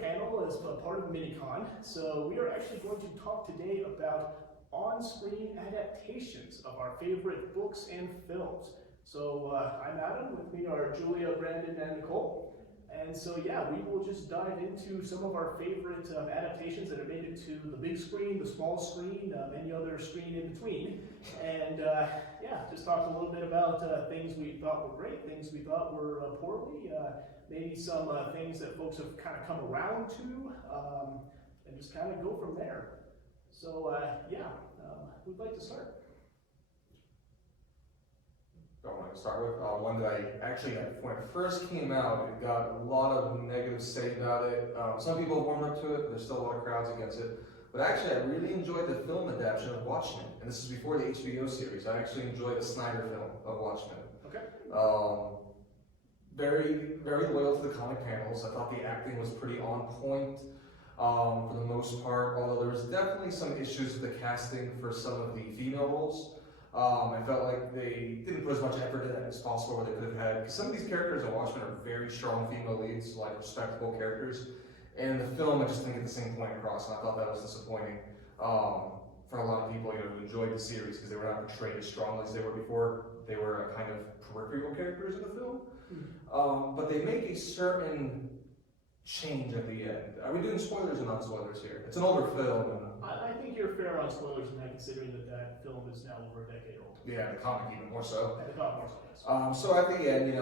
panel as a part of MiniCon. So we are actually going to talk today about on-screen adaptations of our favorite books and films. So I'm Adam, with me are Julia, Brandon, and Nicole. And so yeah, we will just dive into some of our favorite adaptations that have made it to the big screen, the small screen, any other screen in between. And yeah, just talk a little bit about things we thought were great, things we thought were poorly, maybe some things that folks have kind of come around to, and just kind of go from there. So yeah, who'd like to start? Don't want to start with one that I actually, when it first came out, it got a lot of negative say about it. Some people warmed up to it, there's still a lot of crowds against it. But actually, I really enjoyed the film adaptation of Watchmen, and this is before the HBO series. I actually enjoyed the Snyder film of Watchmen. Okay. Very, very loyal to the comic panels. I thought the acting was pretty on point for the most part, although there was definitely some issues with the casting for some of the female roles. I felt like they didn't put as much effort in it as possible where they could have had, because some of these characters in Watchmen are very strong female leads, like respectable characters. And in the film, I just didn't get the same point across, and I thought that was disappointing for a lot of people, who enjoyed the series because they were not portrayed as strongly as they were before. They were kind of peripheral characters in the film. But they make a certain change at the end. Are we doing spoilers or not spoilers here? It's an older film. And I think you're fair on spoilers in that, considering that that film is now over a decade old. yeah, the comic even more so. And the comic more so, yes. So at the end,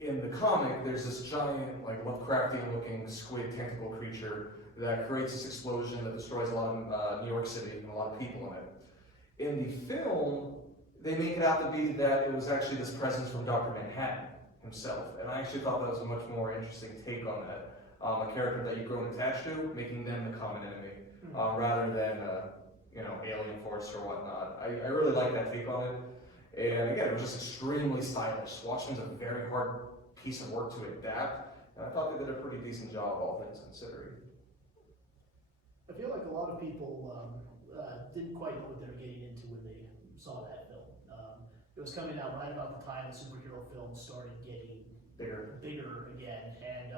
in the comic, there's this giant, like Lovecraftian-looking squid tentacle creature that creates this explosion that destroys a lot of New York City and a lot of people in it. In the film, they make it out to be that it was actually this presence from Dr. Manhattan himself, and I actually thought that was a much more interesting take on that. A character that you've grown attached to, making them the common enemy, rather than alien force or whatnot. I really like that take on it, and again, it was just extremely stylish. Watchmen's a very hard piece of work to adapt, and I thought they did a pretty decent job, all things considering. I feel like a lot of people didn't quite know what they were getting into when they saw that film. It was coming out right about the time the superhero films started getting bigger again, and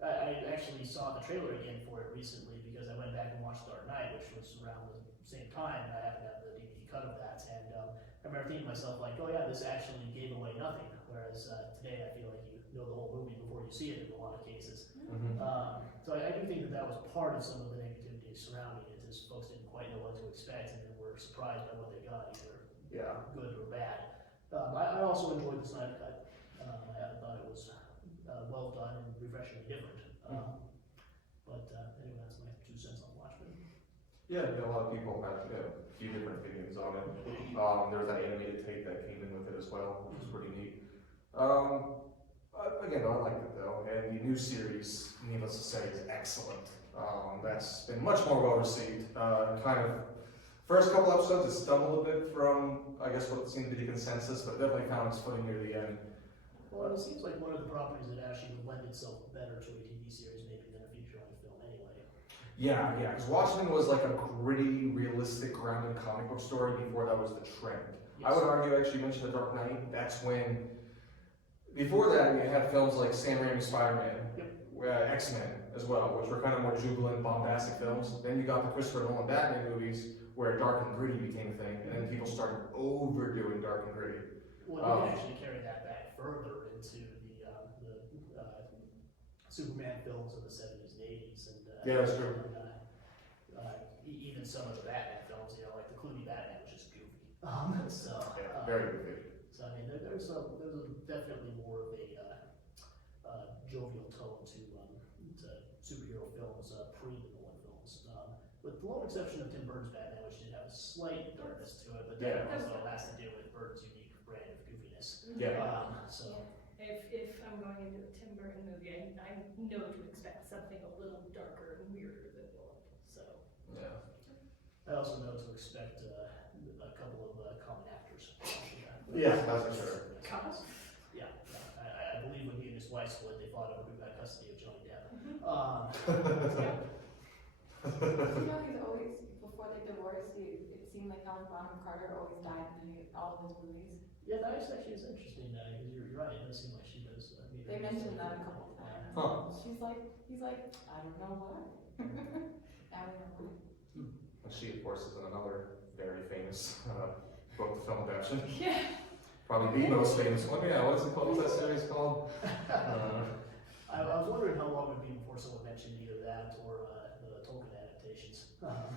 I actually saw the trailer again for it recently because I went back and watched Dark Knight, which was around the same time, and I happened to have the DVD cut of that, and I remember thinking to myself, like, oh yeah, this actually gave away nothing, whereas today I feel like you know the whole movie before you see it in a lot of cases. So I do think that that was part of some of the negativity surrounding it, is folks didn't quite know what to expect and then were surprised by what they got, either good or bad. I also enjoyed the Snyder Cut. I thought it was well done and refreshingly different. But anyway, that's my 2 cents on Watchmen. Yeah, a lot of people had a few different opinions on it. There was that animated tape that came in with it as well, which was pretty neat. Again, I liked it though, and the new series, needless to say, is excellent. That's been much more well received. First couple episodes, it stumbled a bit from, I guess, what seemed to be the consensus, but definitely found its footing near the end. Well, it seems like one of the properties that actually would lend itself better to a TV series maybe than a feature-length film anyway. Yeah, because Watchmen was like a gritty, realistic, grounded comic book story before that was the trend. Yes. I would argue, actually, you mentioned The Dark Knight, that's when, before that, you had films like Sam Raimi's Spider-Man, X-Men as well, which were kind of more jubilant, bombastic films. Then you got the Christopher Nolan Batman movies, where dark and gritty became a thing, and then people started overdoing dark and gritty. Well, you can actually carry that back further into the Superman films of the 70s and 80s, and yeah, that's true. Even some of the Batman films, like the Clooney Batman, which is goofy. Very goofy. So I mean, there's definitely more of a jovial tone to superhero films pre the Nolan films. With the lone exception of Tim Burton's Batman, which did have a slight darkness to it, but that also has to do with Burton's unique brand of goofiness. If I'm going into a Tim Burton movie, I know to expect something a little darker and weirder than Nolan. So I also know to expect a couple of common actors. Yeah, that's for sure. Yeah, I believe when he and his wife split, they fought over who got custody of Johnny Depp. He's always, before they divorced, it seemed like Helen Bonham Carter always died in all of his movies. Yeah, that actually is interesting, because you're right, it does seem like she does. They mentioned that a couple times. Huh. She's like He's like, I don't know why. Now we know why. And she, of course, is in another very famous book to film adaptation. Yeah. Probably the most famous one. Yeah, what's it called? What's that series called? I was wondering how long it would be before someone mentioned either that or the Tolkien adaptations.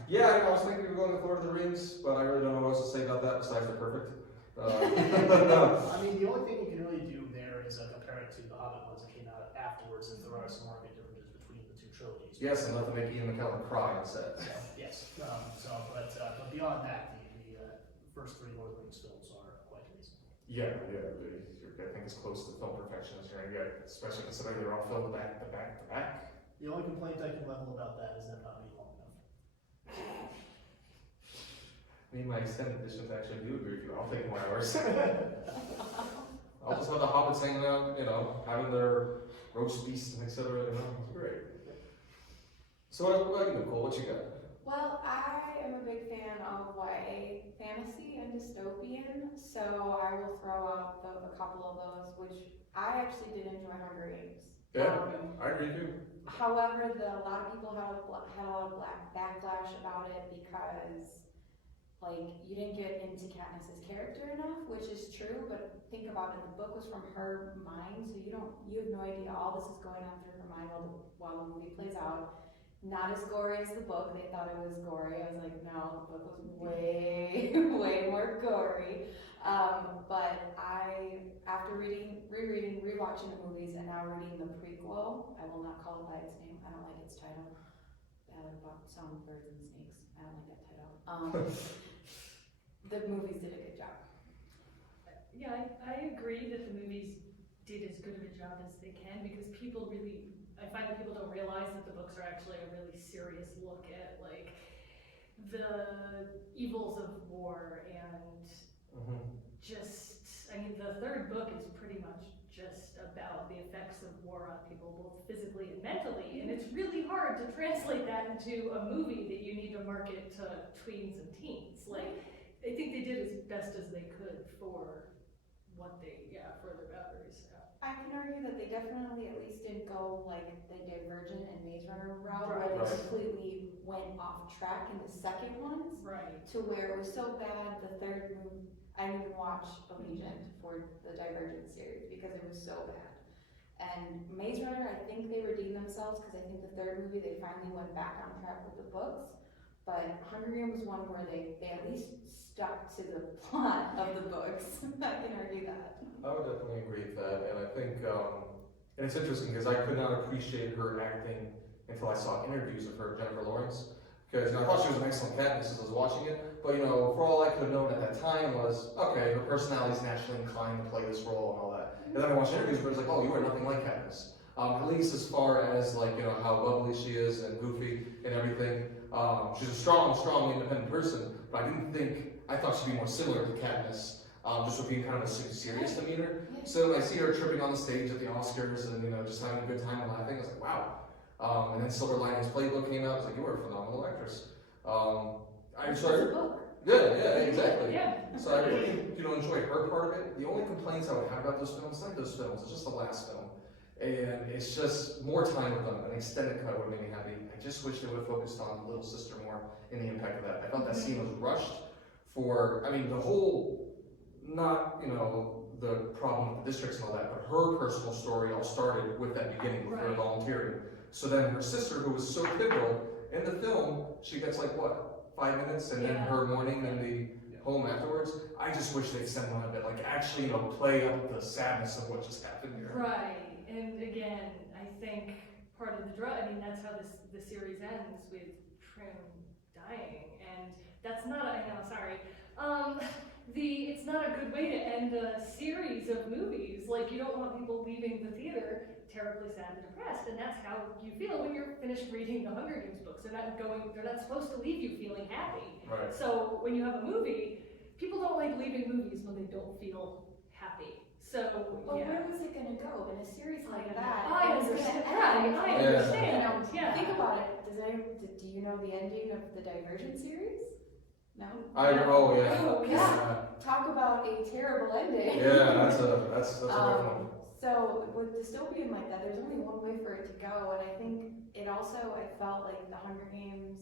Yeah, I was thinking of going with Lord of the Rings, but I really don't know what else to say about that besides they're perfect. I mean, the only thing you can really do there is compare it to the Hobbit ones that came out afterwards, as there are some market differences between the two trilogies. Yes, and not to make Ian McKellen cry on set. So, yes, but beyond that, the first three Lord of the Rings films are quite amazing. Yeah, I think it's close to film perfection as you're gonna get, especially considering they're all filmed back to back to back. The only complaint I can level about that is them not being long enough. Me and my extended editions actually do agree with you. I'll take more hours. I'll just have the hobbits hanging out, having their roast beast and etc. It's great. So what about you, Nicole? What you got? Well, I am a big fan of YA fantasy and dystopian, so I will throw out a couple of those, which I actually did enjoy Hunger Games. Yeah, I agree too. However, a lot of people had a lot of backlash about it because, you didn't get into Katniss's character enough, which is true, but think about it, the book was from her mind, so you have no idea all this is going on through her mind while the movie plays out. Not as gory as the book. They thought it was gory. I was like, no, the book was way, way more gory. But after rereading, rewatching the movies, and now reading the prequel, I will not call it by its name. I don't like its title. Ballad about songbirds and snakes. I don't like that title. The movies did a good job. Yeah, I agree that the movies did as good of a job as they can because I find that people don't realize that the books are actually a really serious look at the evils of war and the third book is pretty much just about the effects of war on people both physically and mentally, and it's really hard to translate that into a movie that you need to market to tweens and teens. I think they did as best as they could for for their boundaries. I can argue that they definitely at least didn't go the Divergent and Maze Runner route, Right. where they completely went off track in the second ones, Right. to where it was so bad the third movie, I didn't even watch Allegiant for the Divergent series because it was so bad. And Maze Runner, I think they redeemed themselves because I think the third movie they finally went back on track with the books. But Hunger Games was one where they at least stuck to the plot of the books. I can argue that. I would definitely agree with that, and I think, and it's interesting because I could not appreciate her acting until I saw interviews of her, Jennifer Lawrence, because I thought she was an excellent Katniss as I was watching it, but for all I could have known at that time was, okay, her personality is naturally inclined to play this role and all that. And then I watched interviews where it's like, oh, you are nothing like Katniss. At least as far as how bubbly she is and goofy and everything. She's a strong, independent person, but I thought she'd be more similar to Katniss, just with being kind of a serious demeanor. So I see her tripping on the stage at the Oscars and just having a good time and laughing. I was like, wow. And then Silver Linings Playbook came out. I was like, you are a phenomenal actress. It's a book. Yeah, exactly. Yeah. So I really, enjoy her part of it. The only complaints I would have about those films, it's just the last film. And it's just more time with them. An extended cut would have made me happy. I just wish they would have focused on Little Sister more and the impact of that. I felt that scene was rushed the whole, not, the problem with the districts and all that, but her personal story all started with that beginning with her volunteering. So then her sister, who was so pivotal in the film, she gets 5 minutes, and then her morning in the home afterwards. I just wish they'd extend on a bit, actually, play up the sadness of what just happened here. Right, and again, I think part of the that's how the series ends with Trim dying, and that's not, it's not a good way to end a series of movies. You don't want people leaving the theater terribly sad and depressed, and that's how you feel when you're finished reading the Hunger Games books. They're not supposed to leave you feeling happy. Right. So when you have a movie, people don't like leaving movies when they don't feel happy. So Where was it going to go in a series like that? I understand. I understand. Yeah. Think about it. Do you know the ending of the Divergent series? No. Oh yeah. Oh, yeah. Talk about a terrible ending. Yeah, that's a rough one. So with dystopian like that, there's only one way for it to go, and I think it also, I felt like the Hunger Games,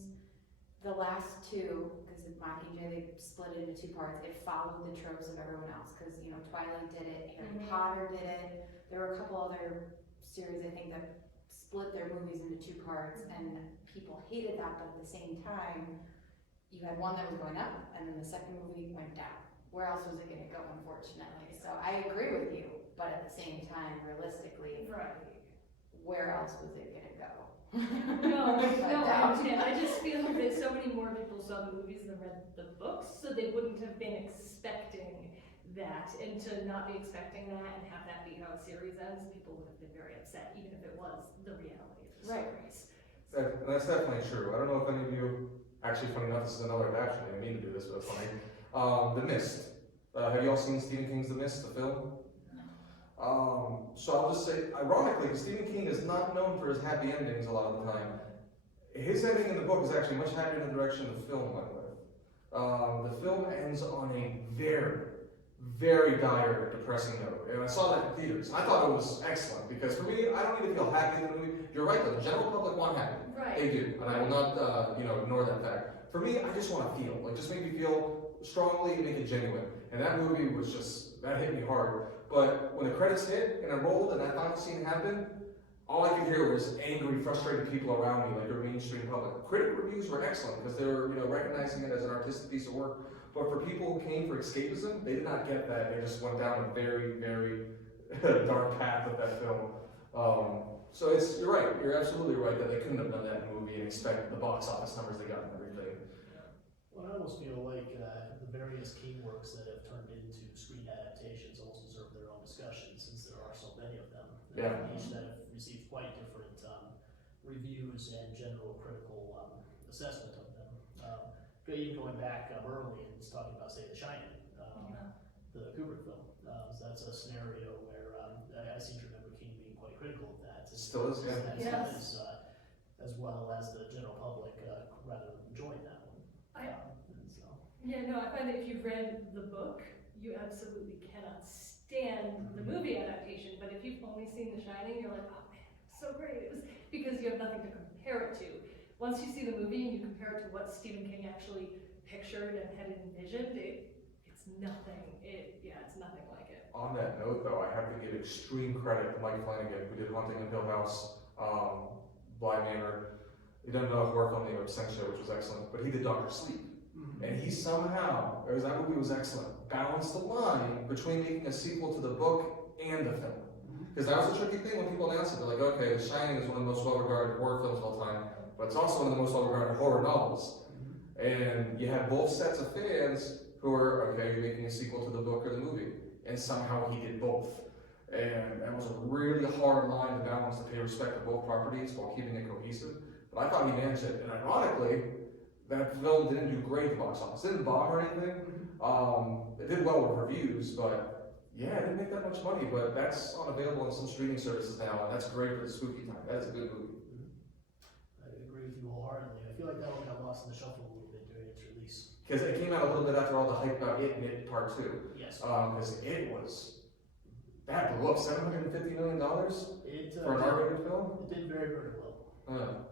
the last two, because Mockingjay, they split it into two parts, it followed the tropes of everyone else, because, you know, Twilight did it, Harry Potter did it, there were a couple other series, I think, that split their movies into two parts, and people hated that, but at the same time, you had one that was going up, and then the second movie went down. Where else was it gonna go, unfortunately? So I agree with you, but at the same time, realistically, Right. where else was it gonna go? No, I understand. I just feel that so many more people saw the movies than read the books, so they wouldn't have been expecting that. And to not be expecting that and have that be how a series ends, people would have been very upset, even if it was the reality of the Right. series. That's definitely true. I don't know if any of you, actually funny enough, this is another adaptation, I didn't mean to do this, but it's funny. The Mist. Have you all seen Stephen King's The Mist, the film? So I'll just say, ironically, Stephen King is not known for his happy endings a lot of the time. His ending in the book is actually much happier in the direction the film went with. The film ends on a very, very dire, depressing note. And I saw that in theaters. I thought it was excellent, because for me, I don't need to feel happy in the movie. You're right, though, the general public want happy. Right. They do, and I will not, ignore that fact. For me, I just want to feel, just make me feel strongly and make it genuine. And that movie was just, that hit me hard. But when the credits hit and I rolled and that final scene happened, all I could hear was angry, frustrated people around me, like your mainstream public. Critic reviews were excellent because they were, recognizing it as an artistic piece of work. But for people who came for escapism, they did not get that. They just went down a very, very dark path with that film. So you're right. You're absolutely right that they couldn't have done that movie and expect the box office numbers they got and everything. Well, I almost feel like the various King works that have turned into screen adaptations almost deserve their own discussion, since there are so many of them. Yeah. Each that have received quite different reviews and general critical assessment of them. Even going back early and just talking about, say, The Shining, the Kubrick film. So that's a scenario where I seem to remember King being quite critical of that. Still is, yeah. Yes. As well as the general public rather enjoying that one. Yeah, no, I find that if you've read the book, you absolutely cannot stand the movie adaptation, but if you've only seen The Shining, you're like, oh man, it was so great. It was because you have nothing to compare it to. Once you see the movie and you compare it to what Stephen King actually pictured and had envisioned, it's nothing. It's nothing like it. On that note, though, I have to give extreme credit to Mike Flanagan, who did Haunting of Hill House, Bly Manor. He did another horror film named Absentia, which was excellent, but he did Doctor Sleep. And he somehow, that movie was excellent, balanced the line between making a sequel to the book and the film. Because that was a tricky thing when people announced it. They're like, okay, The Shining is one of the most well-regarded horror films of all time, but it's also one of the most well-regarded horror novels. And you have both sets of fans who are, okay, you're making a sequel to the book or the movie. And somehow he did both. And that was a really hard line to balance, to pay respect to both properties while keeping it cohesive. But I thought he managed it. And ironically, that film didn't do great at the box office. It didn't bomb or anything. It did well with reviews, but yeah, it didn't make that much money. But that's unavailable on some streaming services now, and that's great for the spooky time. That is a good movie. I agree with you wholeheartedly. I feel like that one got lost in the shuffle a little bit during its release. Because it came out a little bit after all the hype about It and It Part 2. Yes. Because that blew up $750 million for an R-rated film? It did very, very well.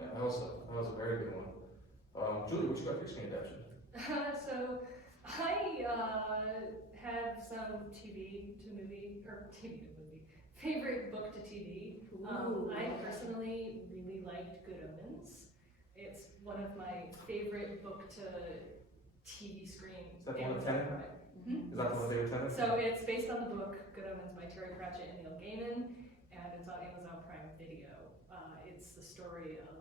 Yeah, that was a very good one. Julie, what you got for your screen adaptation? So I have some TV to movie, favorite book to TV. I personally really liked Good Omens. It's one of my favorite book to TV screen. Is that the one with Tennant? Is that the one with David Tennant? So it's based on the book Good Omens by Terry Pratchett and Neil Gaiman, and it's on Amazon Prime Video. It's the story of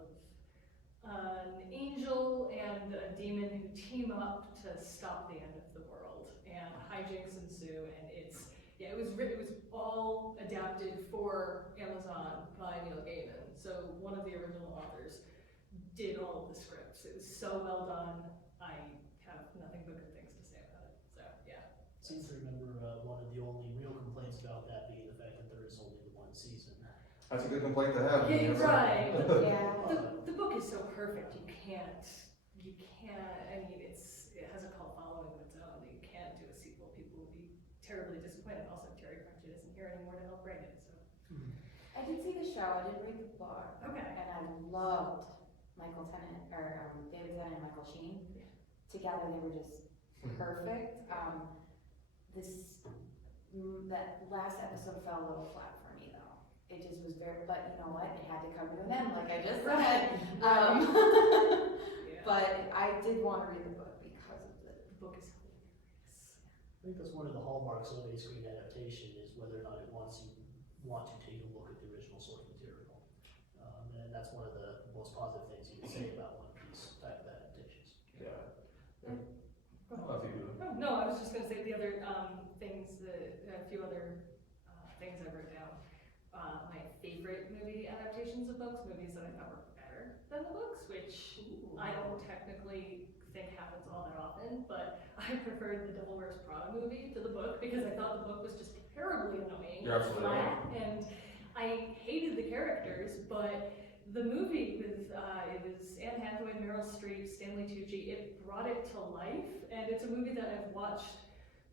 an angel and a demon who team up to stop the end of the world, and hijinks ensue, and it was all adapted for Amazon by Neil Gaiman. So one of the original authors did all of the scripts. It was so well done. I have nothing but good things to say about it. So yeah. Seem to remember one of the only real complaints about that being the fact that there is only the one season. That's a good complaint to have. Yeah, you're right. Yeah. The book is so perfect. You can't. I mean, it has a cult following of its own. You can't do a sequel. People would be terribly disappointed. Also, Terry Pratchett unfortunately isn't here anymore to help write it, so. I did see the show, I didn't read the book. Okay. And I loved Michael Tennant, or David Tennant and Michael Sheen. Yeah. Together, they were just perfect. That last episode fell a little flat for me though. It just was very, but you know what, it had to come to an end, like I just said. Yeah. But I did want to read the book because of The book is hilarious. I think that's one of the hallmarks of a screen adaptation is whether or not it wants you want to take a look at the original source material. And that's one of the most positive things you can say about One Piece type of adaptations. Yeah. I'll let you do it. Oh, no, I was just gonna say the other things, a few other things I wrote down. My favorite movie adaptations of books, movies that I thought were better than the books, which I don't technically think happens all that often, but I preferred the Devil Wears Prada movie to the book because I thought the book was just terribly annoying. You're absolutely flat, and I hated the characters, but the movie with it was Anne Hathaway, Meryl Streep, Stanley Tucci. It brought it to life, and it's a movie that I've watched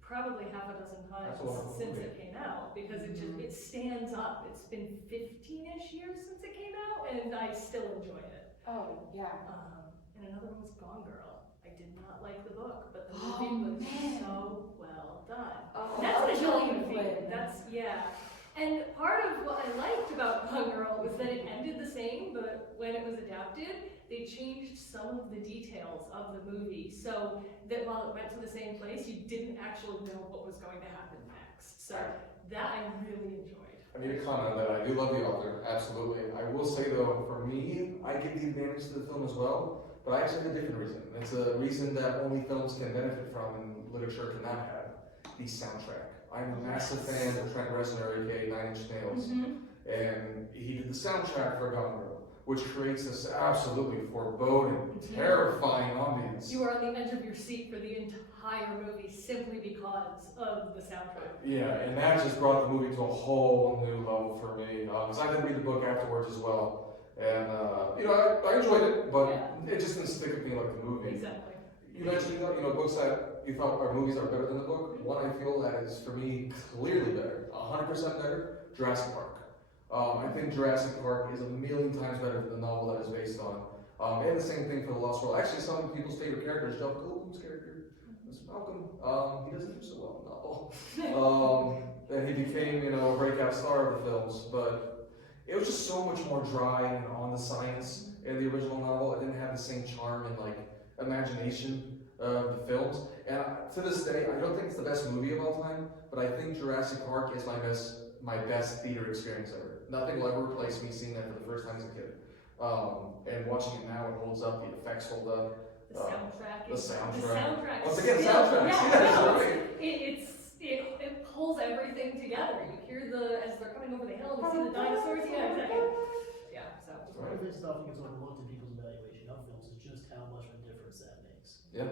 probably half a dozen times That's a wonderful since movie. it came out because it stands up. It's been 15-ish years since it came out, and I still enjoy it. Oh, yeah. And another one was Gone Girl. I did not like the book, but the Oh, movie was man. so well done. Oh, That's an Italian Flynn. movie. That's, yeah. And part of what I liked about Gone Girl was that it ended the same, but when it was adapted, they changed some of the details of the movie so that while it went to the same place, you didn't actually know what was going to happen next. So that I really enjoyed. I need to comment on that. I do love the author, absolutely. I will say though, for me, I give the advantage to the film as well, but I actually have a different reason. It's a reason that only films can benefit from and literature cannot have. The soundtrack. I'm a massive fan of Trent Reznor, aka Nine Inch Nails, and he did the soundtrack for Gone Girl, which creates this absolutely foreboding, terrifying ambience. You were on the edge of your seat for the entire movie simply because of the soundtrack. Yeah, and that just brought the movie to a whole new level for me. Because I did read the book afterwards as well, and I enjoyed it, but it just didn't stick with me like the movie. Exactly. You mentioned books that you thought are movies are better than the book. One I feel that is for me clearly better, 100% better. Jurassic Park. I think Jurassic Park is a million times better than the novel that it's based on. And the same thing for The Lost World. Actually, some people's favorite character is Jeff Goldblum's character, Mr. Malcolm. He doesn't do so well in the novel. And he became, a breakout star of the films, but it was just so much more dry and on the science in the original novel. It didn't have the same charm and imagination of the films. And to this day, I don't think it's the best movie of all time, but I think Jurassic Park is my best theater experience ever. Nothing will ever replace me seeing that for the first time as a kid. And watching it now, it holds up, the effects hold up. The soundtrack. The soundtrack. The soundtrack. Once again, still- soundtracks. Yeah, Yes, right. it pulls everything together. You hear as they're coming over the hill, you see the dinosaurs. Yeah, exactly. Yeah, so. One of the things that often gets overlooked in people's evaluation of films is just how much of a difference that makes. Yeah.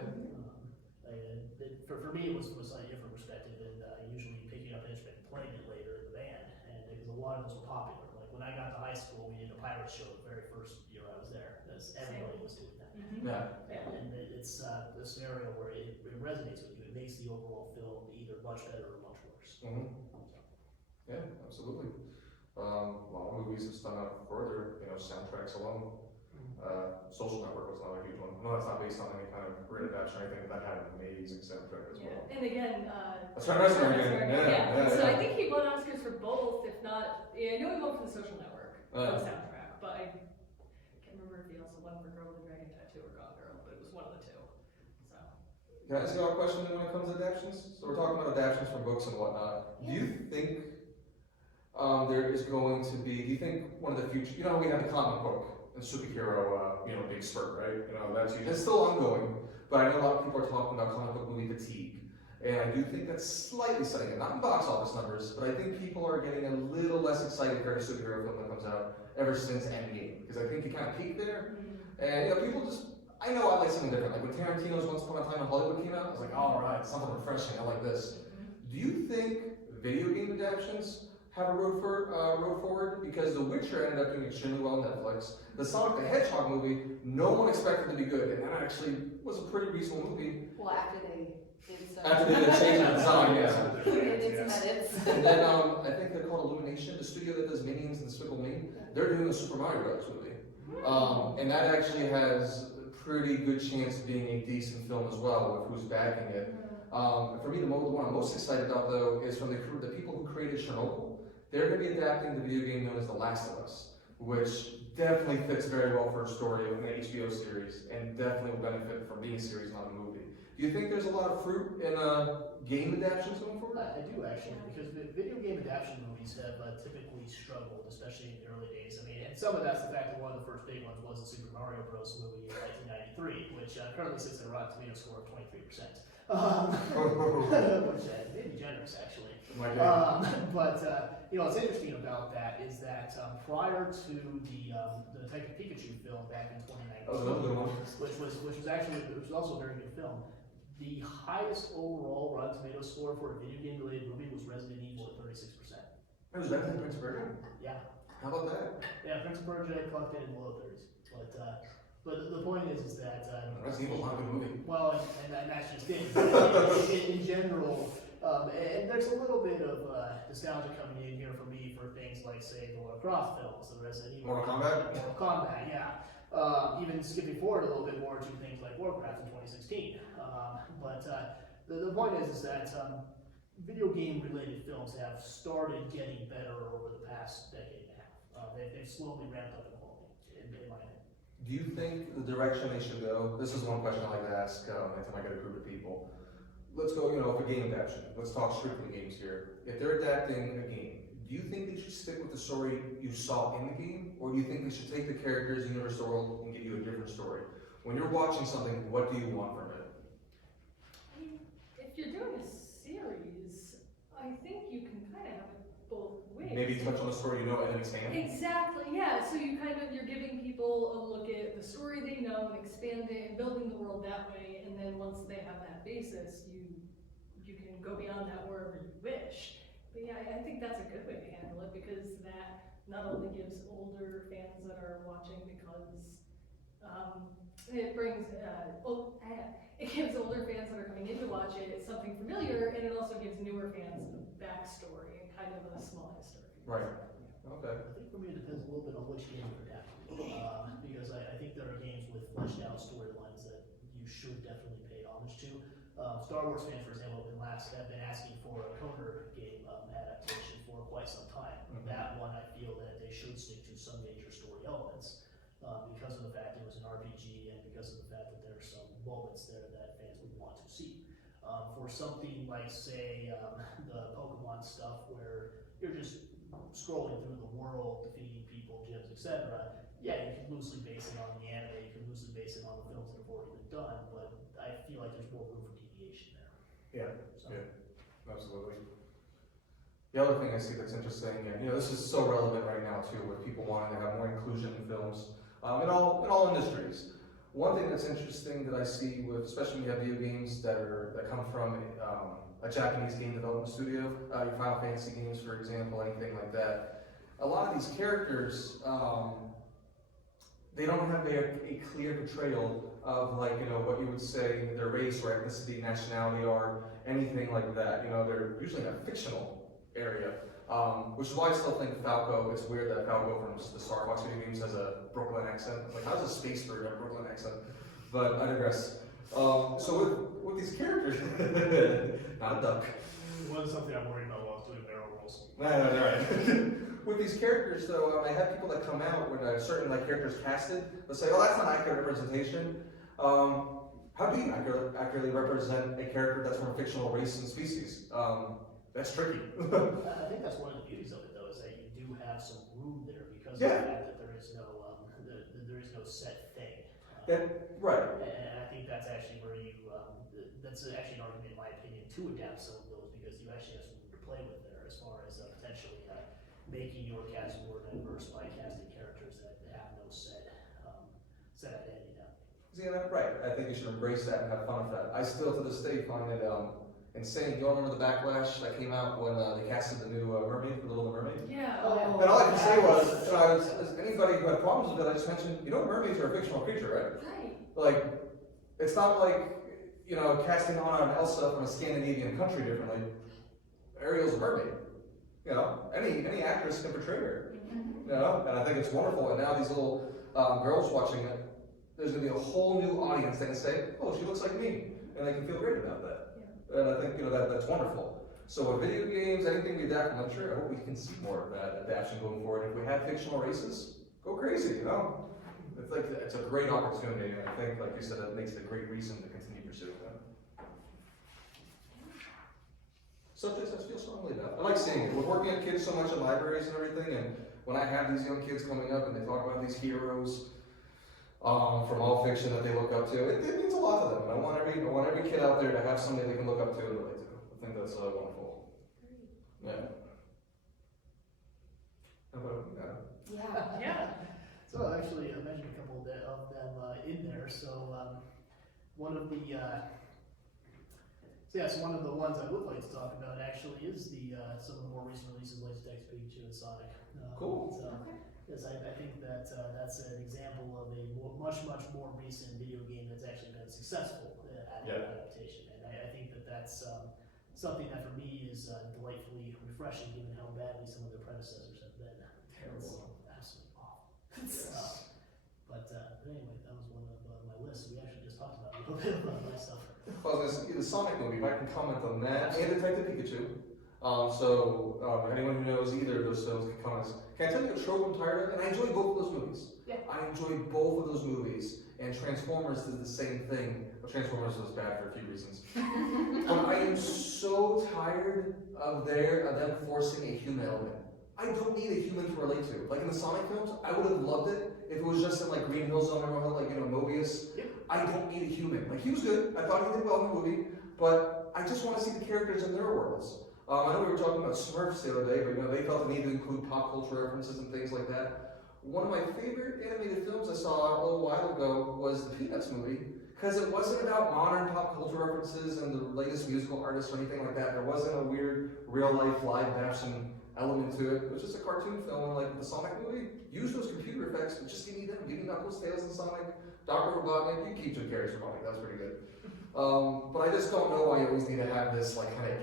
For me, it was from a slightly different perspective, and usually picking up an instrument and playing it later in the band, and because a lot of those were popular. Like when I got to high school, we did a Pirates show the very first year I was there, because everybody was doing that. Yeah. And it's a scenario where it resonates with you. It makes the overall film either much better or much worse. Yeah, absolutely. A lot of movies have spun out further, soundtracks alone. Social Network was not a huge one. No, that's not based on any kind of great adaptation or anything, but that had an amazing soundtrack as well. And again, That's Trent Reznor again. Yeah. So I think he won Oscars for both, if not, I know he won for the Social Network for the soundtrack, but I can't remember if he also won for Girl with a Dragon Tattoo or Gone Girl, but it was one of the two. So. Can I ask you a question when it comes to adaptions? So we're talking about adaptions from books and whatnot. Do you think there is going to be, do you think one of the future, we have the comic book and superhero, big spurt, right? That's huge. It's still ongoing, but I know a lot of people are talking about comic book movie fatigue. And I do think that's slightly setting in, not in box office numbers, but I think people are getting a little less excited for every superhero film that comes out ever since Endgame. Because I think it kind of peaked there. And people just, I know I like something different. Like when Tarantino's Once Upon a Time in Hollywood came out, I was like, all right, something refreshing, I like this. Do you think video game adaptions have a road forward because The Witcher ended up doing extremely well on Netflix. The Sonic the Hedgehog movie, no one expected to be good, and that actually was a pretty reasonable movie. Well, after they did some. After they did a change in design, yeah. They did some edits. And then I think they're called Illumination, the studio that does Minions and Despicable Me. They're doing a Super Mario Bros. Movie. And that actually has a pretty good chance of being a decent film as well, with who's backing it. For me, the one I'm most excited about, though, is from the people who created Chernobyl. They're going to be adapting the video game known as The Last of Us, which definitely fits very well for a story of an HBO series, and definitely will benefit from being a series, not a movie. Do you think there's a lot of fruit in game adaptations going forward? I do actually, because video game adaptation movies have typically struggled, especially in the early days. I mean, and some of that's the fact that one of the first big ones was the Super Mario Bros. Movie in 1993, which currently sits at a Rotten Tomatoes score of 23%. Which may be generous, actually. But you know, what's interesting about that is that prior to the Detective Pikachu film back in 2019, which was also a very good film, the highest overall Rotten Tomatoes score for a video game related movie was Resident Evil at 36%. It was better than Prince of Persia? Yeah. How about that? Yeah, Prince of Persia clocked in the low 30s. But the point is that Resident Evil's not a good movie. well, and that's just it. In general, and there's a little bit of nostalgia coming in here for me for things like, say, the Lara Croft films, the Resident Evil. Mortal Kombat? Mortal Kombat, yeah. Even skipping forward a little bit more to things like Warcraft in 2016. The point is that video game related films have started getting better over the past decade and a half. They've slowly ramped up in quality, in my opinion. Do you think the direction they should go, this is one question I like to ask anytime I get a group of people. Let's go, for game adaptation. Let's talk strictly games here. If they're adapting a game, do you think they should stick with the story you saw in the game? Or do you think they should take the characters, the universe, the world, and give you a different story? When you're watching something, what do you want from it? I mean, if you're doing a series, I think you can kind of have it both ways. Maybe touch on the story you know and then expand? Exactly, yeah. So you're giving people a look at the story they know and expanding and building the world that way. And then once they have that basis, you can go beyond that wherever you wish. But yeah, I think that's a good way to handle it, because that not only gives older fans that are watching, because it brings it gives older fans that are coming in to watch it something familiar, and it also gives newer fans a backstory and kind of a small history. Right. Okay. I think for me it depends a little bit on which game you're adapting. Because I think there are games with fleshed out storylines that you should definitely pay homage to. Star Wars fans, for example, have been asking for a Coder game adaptation for quite some time. Mm-hmm. That one, I feel that they should stick to some major story elements because of the fact it was an RPG and because of the fact that there are some moments there that fans would want to see. For something like, say, the Pokemon stuff where you're just scrolling through the world, defeating people, gyms, etc. Yeah, you can loosely base it on the anime, you can loosely base it on the films that have already been done, but I feel like there's more room for deviation there. Yeah. So. Yeah. Absolutely. The other thing I see that's interesting, and this is so relevant right now too, with people wanting to have more inclusion in films, in all industries. One thing that's interesting that I see with, especially when you have video games that come from a Japanese game development studio, your Final Fantasy games, for example, anything like that. A lot of these characters, they don't have a clear portrayal of what you would say their race or ethnicity, nationality, or anything like that. They're usually in a fictional area, which is why I still think Falco, it's weird that Falco from the Star Fox video games has a Brooklyn accent. Like, how does a space bird have a Brooklyn accent? But I digress. So with these characters, not a duck. It wasn't something I'm worried about while I was doing barrel rolls. No, right. With these characters, though, I have people that come out when certain characters casted, they'll say, "Oh, that's not accurate representation." How do you accurately represent a character that's from a fictional race and species? That's tricky. I think that's one of the beauties of it, though, is that you do have some room there because of the fact that there is no set thing. Right. And I think that's actually where that's actually an argument, in my opinion, to adapt some of those, because you actually have some room to play with there as far as potentially making your cast more diverse by casting characters that have no set identity now. See, right. I think you should embrace that and have fun with that. I still, to this day, find it and saying, you all remember the backlash that came out when they casted the new mermaid for Little Mermaid? Yeah. Oh. And all I can say was, anybody who had problems with it, I just mentioned, mermaids are a fictional creature, right? Right. Like, it's not like, casting on an Elsa from a Scandinavian country differently. Ariel's a mermaid. Any actress can portray her. And I think it's wonderful. And now these little girls watching it, there's going to be a whole new audience that can say, oh, she looks like me. And they can feel great about that. Yeah. And I think, that's wonderful. So with video games, anything we adapt from literature, I hope we can see more of that adaptation going forward. If we have fictional races, go crazy, It's a great opportunity, and I think, like you said, that makes it a great reason to continue pursuing that. Subjects I feel strongly about. I like seeing it. We're working at kids so much in libraries and everything, and when I have these young kids coming up and they talk about these heroes from all fiction that they look up to, it means a lot to them. I want every kid out there to have somebody they can look up to and relate to. I think that's wonderful. Yeah. How about Adam? Yeah. Yeah. So actually, I mentioned a couple of them in there. So one of the one of the ones I would like to talk about actually is some of the more recent releases, like Text Pikachu and Sonic. Cool. So, yes, I think that that's an example of a much more recent video game that's actually been successful at adaptation, and I think that's something that for me is delightfully refreshing, given how badly some of their predecessors have been. Terrible. Absolutely awful. Yes. But anyway, that was one of my lists. We actually just talked about a little bit about my stuff. Well, the Sonic movie, if I can comment on that, and Detective Pikachu. Anyone who knows either of those films can comment. Can I tell you a trope I'm tired of? And I enjoy both of those movies. Yeah. I enjoy both of those movies. And Transformers did the same thing. Well, Transformers was bad for a few reasons. But I am so tired of them forcing a human element. I don't need a human to relate to. Like in the Sonic films, I would have loved it if it was just in like Green Hill Zone or Mobius. Yep. I don't need a human. Like he was good. I thought he did well in the movie, but I just want to see the characters in their worlds. I know we were talking about Smurfs the other day, but they felt the need to include pop culture references and things like that. One of my favorite animated films I saw a little while ago was the Peanuts movie, because it wasn't about modern pop culture references and the latest musical artists or anything like that. There wasn't a weird real-life live action element to it. It was just a cartoon film, and like the Sonic movie, use those computer effects, but just give me them. Give me Knuckles, Tails, and Sonic, Dr. Robotnik. You keep Jim Carrey's Robotnik, that's pretty good. But I just don't know why you always need to have this like kind of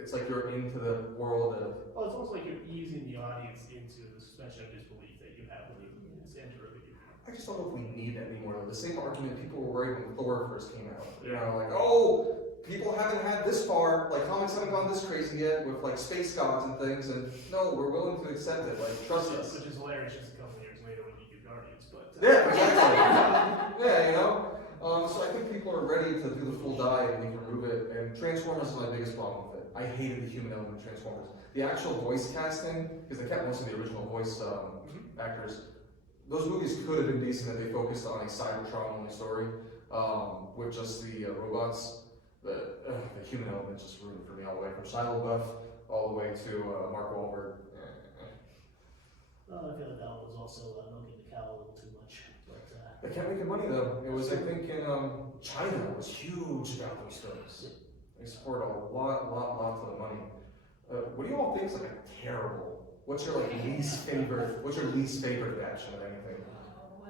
it's like you're into the world of. Well, it's almost like you're easing the audience into the suspension of disbelief that you have when you enter a video game. I just don't know if we need that anymore. The same argument people were worried when Thor first came out. Yeah. People haven't had this far, like comics haven't gone this crazy yet with like space gods and things, and no, we're willing to accept it, like trust us. Which is hilarious just a couple of years later when you get Guardians, but... Yeah, exactly. So I think people are ready to do the full dive and they can remove it, and Transformers is my biggest problem with it. I hated the human element of Transformers. The actual voice casting, because they kept most of the original voice actors, those movies could have been decent if they focused on a Cybertron-only story, with just the robots. The human element just ruined it for me all the way, from Shia LaBeouf all the way to Mark Wahlberg. Well, I feel like that one was also milking the cow a little too much. But, They kept making money though. It was, I think, in China was huge about those films. They support a lot of the money. What do you all think is like a terrible? What's your least favorite? What's your least favorite action of anything?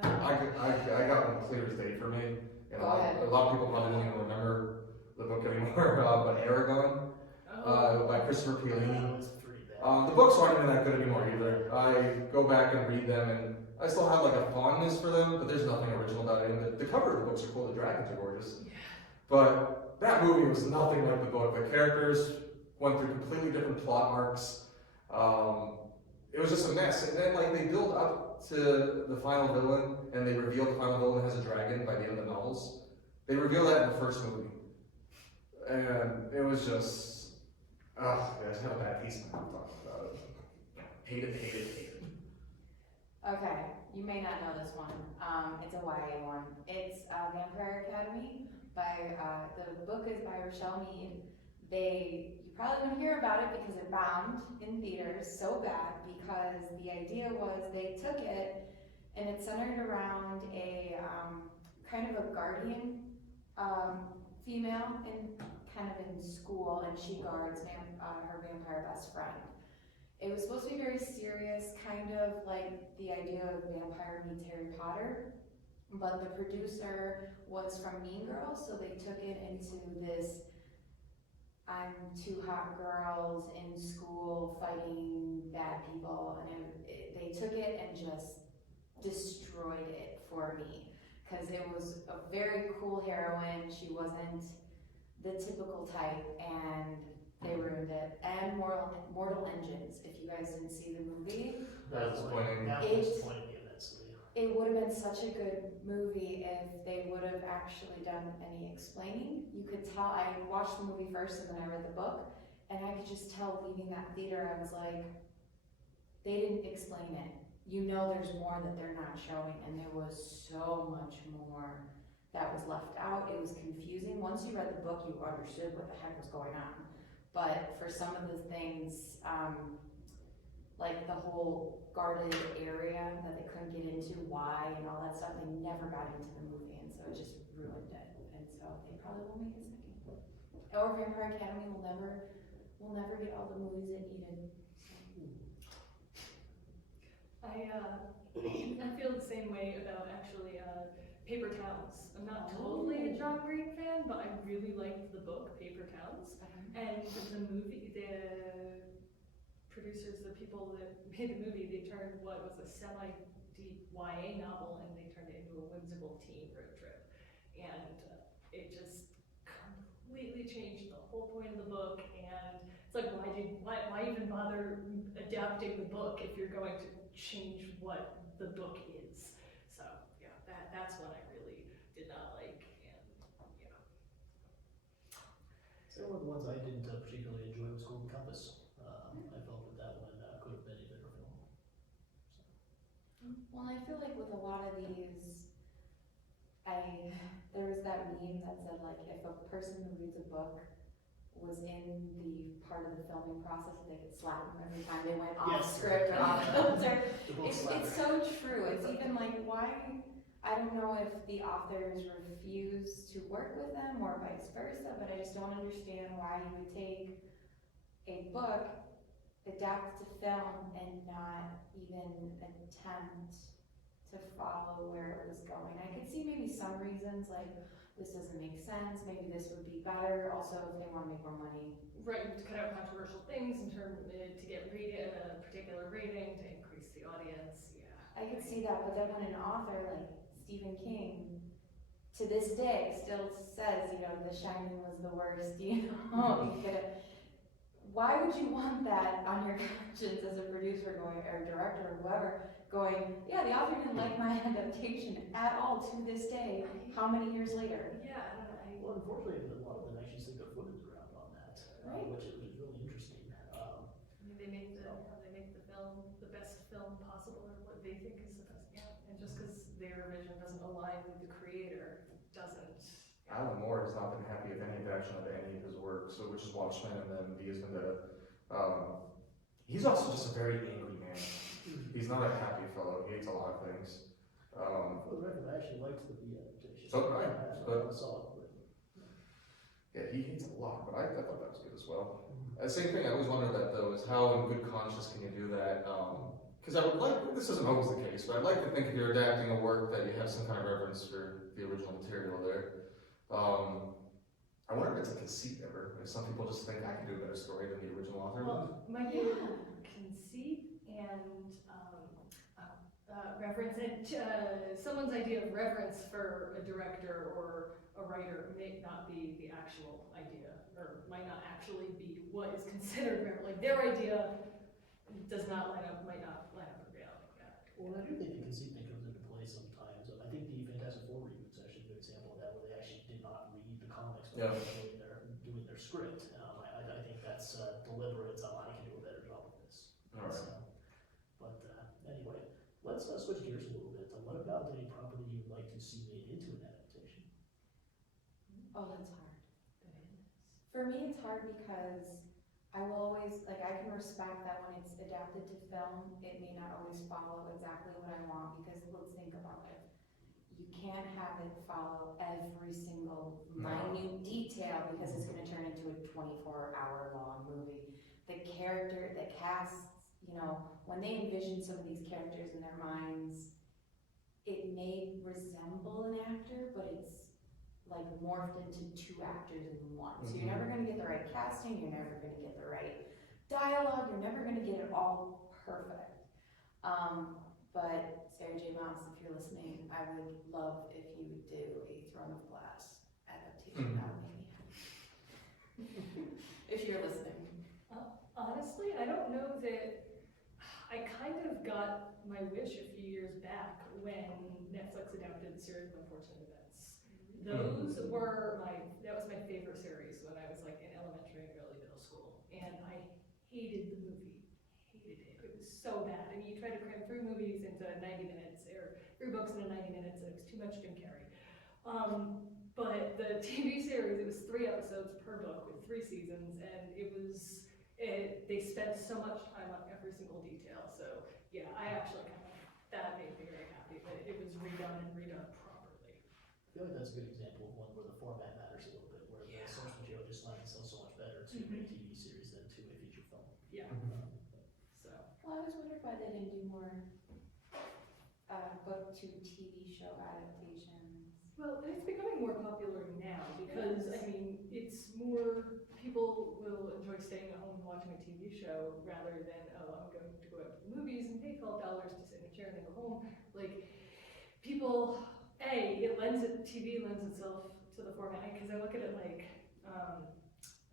I got one clear as day for me. And a lot of people probably don't even remember the book anymore, but Aragon by Christopher Paolini. The books aren't even that good anymore either. I go back and read them, and I still have like a fondness for them, but there's nothing original about it. The cover of the books are cool, the dragons are gorgeous. Yeah. But that movie was nothing like the book. The characters went through completely different plot arcs. It was just a mess. And then they build up to the final villain, and they reveal the final villain has a dragon by the end of the novels. They reveal that in the first movie. And it was just, I just have a bad taste in my mouth talking about it. Hate it. Okay, you may not know this one. It's a YA one. It's Vampire Academy by, the book is by Rochelle Mead. You probably wouldn't hear about it because it bombed in theaters so bad, because the idea was they took it and it centered around a kind of a guardian female in kind of in school, and she guards her vampire best friend. It was supposed to be very serious, kind of like the idea of vampire meets Harry Potter, but the producer was from Mean Girls, so they took it into this I'm two hot girls in school fighting bad people, and they took it and just destroyed it for me. Because it was a very cool heroine, she wasn't the typical type, and they ruined it. And Mortal Engines, if you guys didn't see the movie. That was disappointing. That was disappointing me immensely. It would have been such a good movie if they would have actually done any explaining. You could tell, I watched the movie first and then I read the book, and I could just tell leaving that theater, I was like, they didn't explain it. You know there's more that they're not showing, and there was so much more that was left out. It was confusing. Once you read the book, you understood what the heck was going on. But for some of the things, like the whole guarded area that they couldn't get into, why, and all that stuff, they never got into the movie, and so it just ruined it. And so they probably won't make a second. Or Vampire Academy will never get all the movies it needed. I feel the same way about actually Paper Towns. I'm not totally a John Green fan, but I really liked the book Paper Towns. And the movie, the producers, the people that made the movie, they turned what was a semi-deep YA novel and they turned it into a whimsical teen road trip. And it just completely changed the whole point of the book. And it's like, why even bother adapting the book if you're going to change what the book is? So yeah, that's what I really did not like, and yeah. So one of the ones I didn't particularly enjoy was Golden Compass. I felt that one could have been a better film. Well, I feel like with a lot of these, there was that meme that said like if a person who reads a book was in the part of the filming process, they could slap them every time they went off script or off filter. It's so true. It's even like why, I don't know if the authors refuse to work with them or vice versa, but I just don't understand why you would take a book, adapt it to film, and not even attempt to follow where it was going. I could see maybe some reasons like this doesn't make sense, maybe this would be better, also if they want to make more money. Right, to cut out controversial things in terms to get a particular rating, to increase the audience, yeah. I could see that, but then when an author like Stephen King, to this day, still says, you know, The Shining was the worst, you know, why would you want that on your conscience as a producer going, or director or whoever, going, yeah, the author didn't like my adaptation at all to this day, how many years later? Yeah, I don't know. Well, unfortunately, a lot of them actually stick their foot in the ground on that, which is really interesting. I mean, they make the film the best film possible, or what they think is the best. Yeah, and just because their vision doesn't align with the creator doesn't. Alan Moore has not been happy with any adaptation of any of his work, so which is Watchmen, and then he has been he's also just a very angry man. He's not a happy fellow. He hates a lot of things. For the record, I actually liked the B adaptation. So did I, but- I saw it. Yeah, he hates a lot, but I thought that was good as well. Same thing I always wondered that though is how in good conscience can you do that? Because I would like, this isn't always the case, but I'd like to think if you're adapting a work that you have some kind of reverence for the original material there. I wonder if it's a conceit ever. Like some people just think I can do a better story than the original author. Well, might be conceit and reverence, and someone's idea of reverence for a director or a writer may not be the actual idea, or might not actually be what is considered reverent. Like their idea does not line up, might not line up with reality. Yeah. Well, I do think the conceit thing comes into play sometimes. I think the Fantastic Four reboot is actually a good example of that, where they actually did not read the comics when they were doing their script. I think that's deliberate. I can do a better job of this. All right. Anyway, let's switch gears a little bit. What about any property you would like to see made into an adaptation? Oh, that's hard. For me, it's hard because I will always, like, I can respect that when it's adapted to film, it may not always follow exactly what I want, because let's think about it. you can't have it follow every single minute detail because it's gonna turn into a 24-hour long movie. The casts, you know, when they envision some of these characters in their minds, it may resemble an actor, but it's like morphed into two actors in one. So you're never gonna get the right casting, you're never gonna get the right dialogue, you're never gonna get it all perfect. But Sarah J. Maas, if you're listening, I would love if you would do a Throne of Glass adaptation out of Maybe. If you're listening. Honestly, I don't know that, I kind of got my wish a few years back when Netflix adapted the series of Unfortunate Events. That was my favorite series when I was like in elementary and early middle school. And I hated the movie, hated it. It was so bad. And you try to cram 3 movies into 90 minutes, or 3 books into 90 minutes, and it was too much Jim Carrey. But the TV series, it was 3 episodes per book with 3 seasons, and they spent so much time on every single detail. So yeah, that made me very happy that it was redone properly. I feel like that's a good example of one where the format matters a little bit, where the source material just lends itself so much better to a TV series than to a feature film. Yeah. So. Well, I always wondered why they didn't do more book to TV show adaptations. Well, it's becoming more popular now because, I mean, it's more, people will enjoy staying at home and watching a TV show rather than, oh, I'm going to go out to the movies and pay $12 to sit in a chair and then go home. Like, people, TV lends itself to the format, because I look at it like,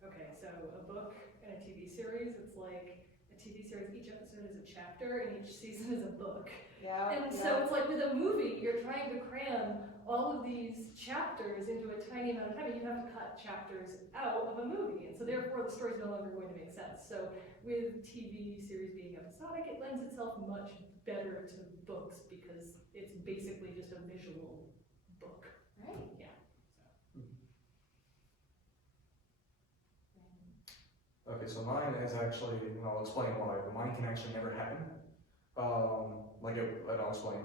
okay, so a book and a TV series, it's like a TV series, each episode is a chapter and each season is a book. Yeah. And so it's like with a movie, you're trying to cram all of these chapters into a tiny amount of time, and you have to cut chapters out of a movie, and so therefore the story's no longer going to make sense. So with TV series being episodic, it lends itself much better to books because it's basically just a visual book. Right. Yeah. Okay, so mine is actually, and I'll explain why, but mine can actually never happen. And I'll explain.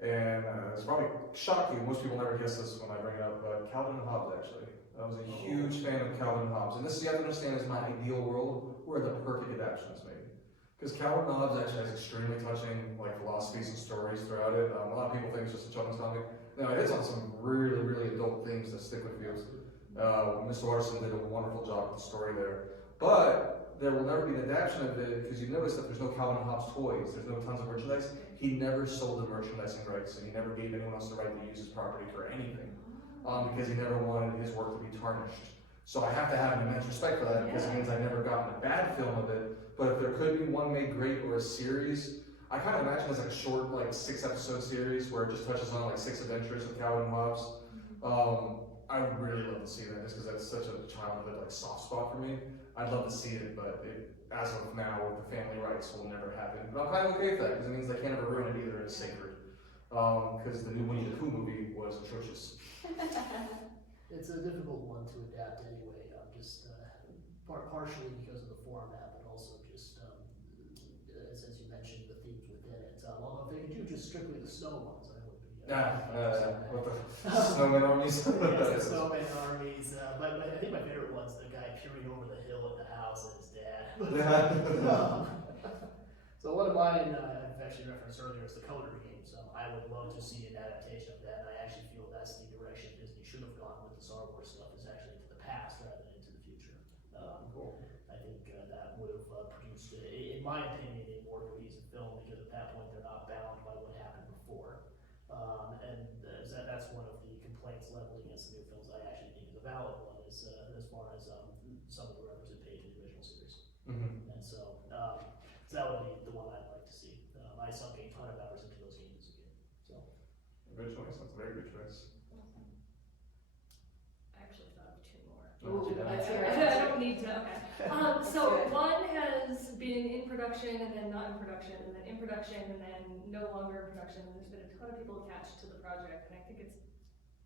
And it's probably shocking, most people never guess this when I bring it up, but Calvin and Hobbes actually. I was a huge fan of Calvin and Hobbes, and this, you have to understand, is my ideal world where the perfect adaptation is made. Because Calvin and Hobbes actually has extremely touching philosophies and stories throughout it. A lot of people think it's just a children's comic. No, it hits on some really, really adult themes that stick with you. Mr. Watterson did a wonderful job with the story there. But there will never be an adaptation of it because you notice that there's no Calvin and Hobbes toys, there's no tons of merchandise. He never sold the merchandising rights, and he never gave anyone else the right to use his property for anything, because he never wanted his work to be tarnished. So I have to have an immense respect for that, because it means I've never gotten a bad film of it. But if there could be one made great or a series, I kind of imagine it's like a short 6-episode series where it just touches on 6 adventures of Calvin and Hobbes. I would really love to see that, just because that's such a childhood soft spot for me. I'd love to see it, but as of now, with the family rights, will never happen. But I'm kind of okay with that, because it means they can't ever ruin it either. It's sacred. Because the new Winnie the Pooh movie was atrocious. It's a difficult one to adapt anyway, partially because of the format, but also just, as you mentioned, the themes within it. Although if they could do just strictly the snow ones, I would be. With the snowman armies. Yes, the snowman armies. But I think my favorite one's the guy peering over the hill at the house and his dad. So one of mine, I've actually referenced earlier, is the Coder game. So I would love to see an adaptation of that. And I actually feel that's the direction Disney should have gone with the Star Wars stuff, is actually to the past rather than into the future. I think that would have produced, in my opinion, a more cohesive film, because at that point they're not bound by what happened before. That's one of the complaints leveled against the new films I actually think is a valid one, is as far as some of the references paid to the original series. And so that would be the one I'd like to see. I sunk a ton of hours into those games as a kid. So. Good choice, that's a very good choice. I actually thought of 2 more. Ooh, I don't need to, okay. So one has been in production and then not in production, and then in production and then no longer in production. And there's been a ton of people attached to the project, and I think it's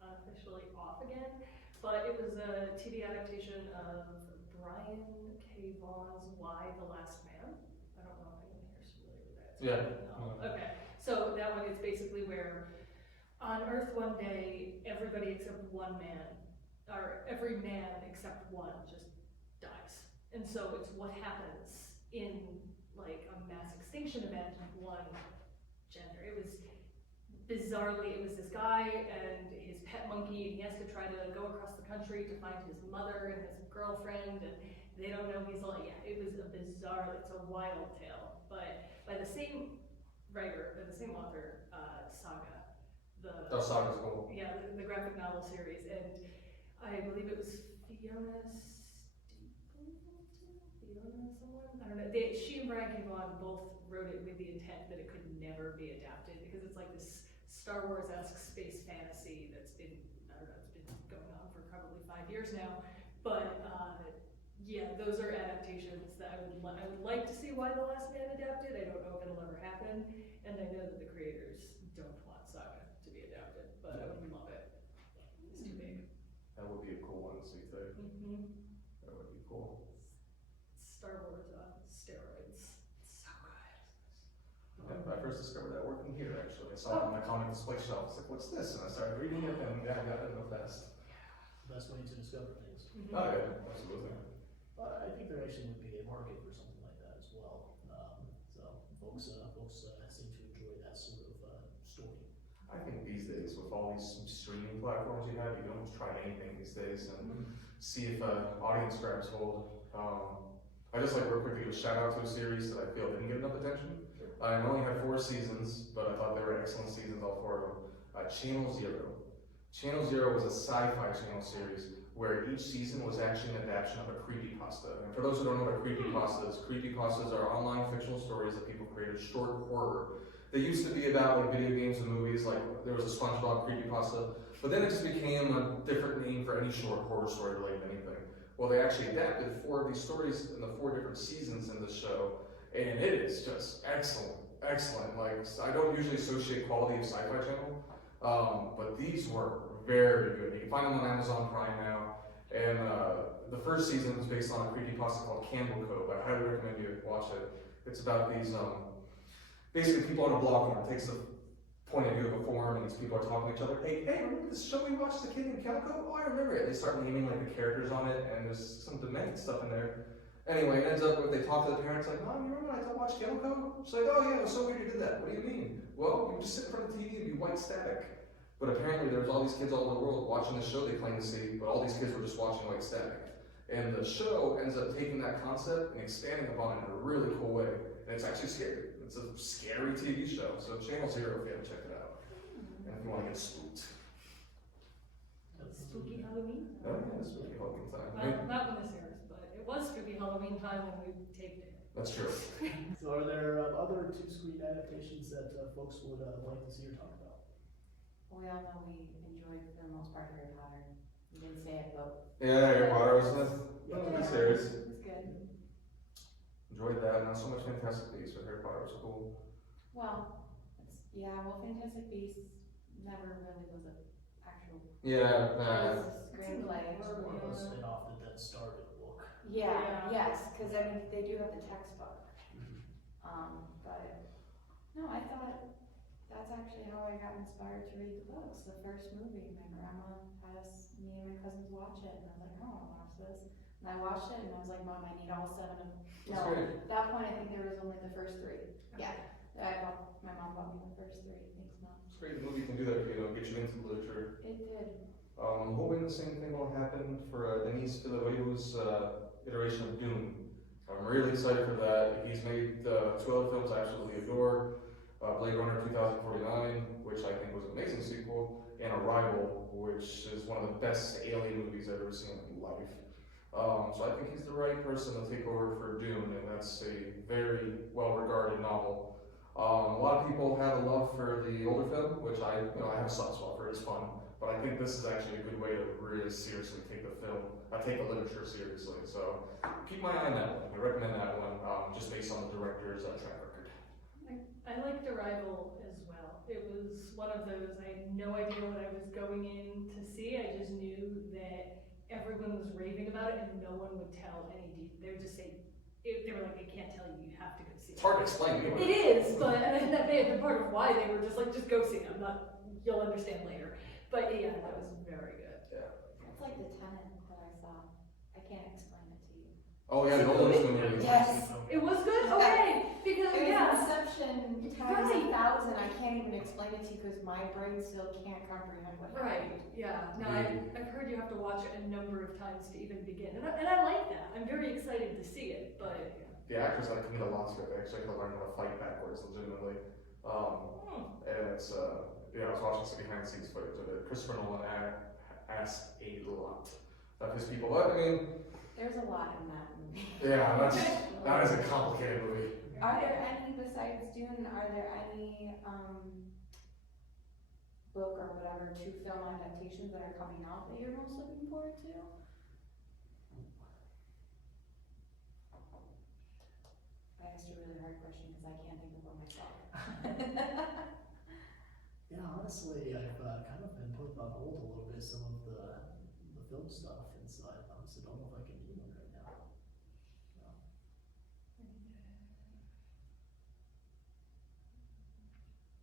unofficially off again. But it was a TV adaptation of Brian K. Vaughan's Y, The Last Man. I don't know if anyone here is familiar with that. Yeah. Okay, so that one is basically where on Earth one day, everybody except one man, or every man except one just dies. And so it's what happens in like a mass extinction event of one gender. It was bizarrely, it was this guy and his pet monkey, and he has to try to go across the country to find his mother and his girlfriend, and they don't know he's like, yeah, it was a bizarre, it's a wild tale. But by the same writer, by the same author, Saga, Saga's cool. yeah, the graphic novel series, and I believe it was Fiona someone? I don't know. She and Brian K. Vaughan both wrote it with the intent that it could never be adapted, because it's like this Star Wars-esque space fantasy that's been, I don't know, it's been going on for probably 5 years now. But yeah, those are adaptations that I would like to see Why the Last Man adapted. I don't know if it'll ever happen, and I know that the creators don't want Saga to be adapted, but I would love it. It's too big. That would be a cool one to see too. That would be cool. Star Wars on steroids. So good. Yeah, I first discovered that working here actually. I saw it on my comic display shelf. I was like, what's this? And I started reading it, and yeah, I got it real fast. Best way to discover things. Oh yeah, absolutely. I think there actually would be a market for something like that as well. So folks seem to enjoy that sort of story. I think these days, with all these streaming platforms you have, you can almost try anything these days and see if audience grabs hold. I just like real quick to give a shout out to a series that I feel didn't get enough attention. I only had 4 seasons, but I thought they were excellent seasons, all 4 of them. Channel Zero. Channel Zero was a sci-fi channel series where each season was actually an adaptation of a creepypasta. And for those who don't know what a creepypasta is, creepypastas are online fictional stories that people created, short horror. They used to be about like video games and movies, like there was a SpongeBob creepypasta, but then it just became a different name for any short horror story related to anything. Well, they actually adapted 4 of these stories in the 4 different seasons in the show, and it is just excellent, excellent. Like, I don't usually associate quality of Sci-Fi Channel, but these were very good. You can find them on Amazon Prime now, and the first season was based on a creepypasta called Candle Cove. I highly recommend you watch it. It's about these, basically people on a blog forum. It takes the point of view of a forum, and these people are talking to each other. Hey, remember this show we watched as a kid in Candle Cove? Oh, I remember it. They start naming like the characters on it, and there's some demented stuff in there. Anyway, it ends up with, they talk to the parents like, Mom, you remember when I watched Candle Cove? She's like, oh yeah, it was so weird you did that. What do you mean? Well, you just sit in front of the TV and be white static. But apparently there was all these kids all over the world watching the show they claim to see, but all these kids were just watching white static. And the show ends up taking that concept and expanding upon it in a really cool way. And it's actually scary. It's a scary TV show. So Channel Zero, if you haven't checked it out. And if you want to get spooked. Spooky Halloween? Oh yeah, it's spooky Halloween time. Well, not when this airs, but it was spooky Halloween time when we taped it. That's true. So are there other 2-screen adaptations that folks would like to see or talk about? We all know we enjoyed for the most part Harry Potter. You didn't say it, but Yeah, Harry Potter was a good series. it was good. Enjoyed that. Not so much Fantastic Beasts, but Harry Potter was cool. Well, Fantastic Beasts never really was an actual Yeah, screenplay. It's more of a spin-off that then started the book. Yeah. Yes, because I mean, they do have the textbook. But no, I thought that's actually how I got inspired to read the books. The first movie, my grandma had me and my cousins watch it, and I was like, oh, I want to watch this. And I watched it, and I was like, Mom, I need all 7 of them. No, great. at that point, I think there was only the first 3. Yeah, my mom bought me the first 3. Thanks, Mom. It's great. The movie can do that, get you into literature. It did. I'm hoping the same thing will happen for Denis Villeneuve's iteration of Dune. I'm really excited for that. He's made 2 other films I absolutely adore. Blade Runner 2049, which I think was an amazing sequel, and Arrival, which is one of the best alien movies I've ever seen in my life. So I think he's the right person to take over for Dune, and that's a very well-regarded novel. A lot of people have a love for the older film, which I have a soft spot for. It's fun, but I think this is actually a good way to really seriously take the literature seriously. So keep my eye on that one. I recommend that one, just based on the director's track record. I liked Arrival as well. It was one of those, I had no idea what I was going in to see. I just knew that everyone was raving about it and no one would tell any detail. They would just say, they were like, I can't tell you, you have to go see it. It's hard to explain anyway. It is, but that may have been part of why they were just like, just go see it. I'm not you'll understand later. But yeah, that was very good. It's like the tenant that I saw. I can't explain it to you. Oh yeah, Nolan's the movie. Yes. It was good? Okay, because, It was yeah. Inception times Right. 1,000. I can't even explain it to you because my brain still can't comprehend what Right, yeah. No, Yeah. I've heard you have to watch it a number of times to even begin. And I like that. I'm very excited to see it, but yeah. The actors had to commit a lot to it. They actually had to learn how to fight backwards, legitimately. And it's I was watching some behind the scenes footage of it. Christopher Nolan asked a lot of his people, but I mean, There's a lot in that movie. yeah, that is a complicated movie. Are there any, besides Dune, are there any book or whatever, 2 film adaptations that are coming out that you're most looking forward to? I asked a really hard question because I can't think of one myself. Yeah, honestly, I've kind of been putting on hold a little bit some of the film stuff, and so I honestly don't know if I can do one right now. No.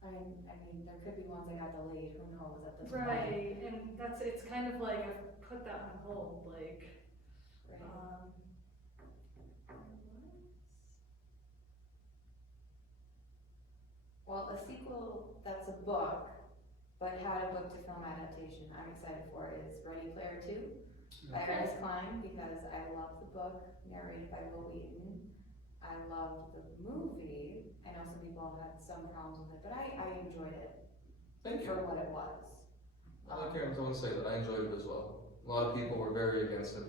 I mean, there could be ones that got delayed, who knows at this point. Right, and it's kind of like I've put that on hold, like, Right. Well, a sequel that's a book, but had a book to film adaptation I'm excited for is Ready Player 2 by Ernest Cline, because I love the book narrated by Will Wheaton. I loved the movie. I know some people had some problems with it, but I enjoyed it Thank for you. what it was. I can't really say that I enjoyed it as well. A lot of people were very against it,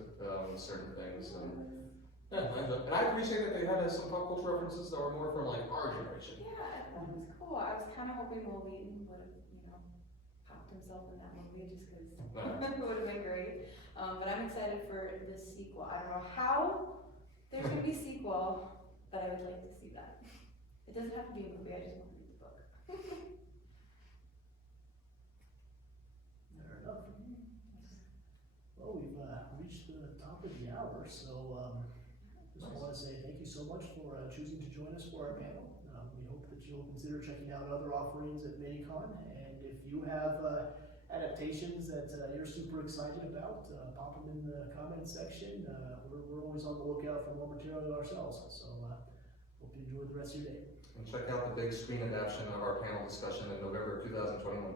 certain things, and yeah, I enjoyed it. And I appreciate that they had some pop culture references that were more from like our generation. Yeah, that was cool. I was kind of hoping Will Wheaton would have, popped himself in that movie just because it would have been great. But I'm excited for the sequel. I don't know how there's going to be a sequel, but I would like to see that. It doesn't have to be a movie, I just want to read the book. Fair enough. Well, we've reached the top of the hour, so just want to say thank you so much for choosing to join us for our panel. We hope that you'll consider checking out other offerings at MiniCon, and if you have adaptations that you're super excited about, pop them in the comments section. We're always on the lookout for more material ourselves, so hope you enjoy the rest of your day. And check out the big screen adaptation of our panel discussion in November 2021.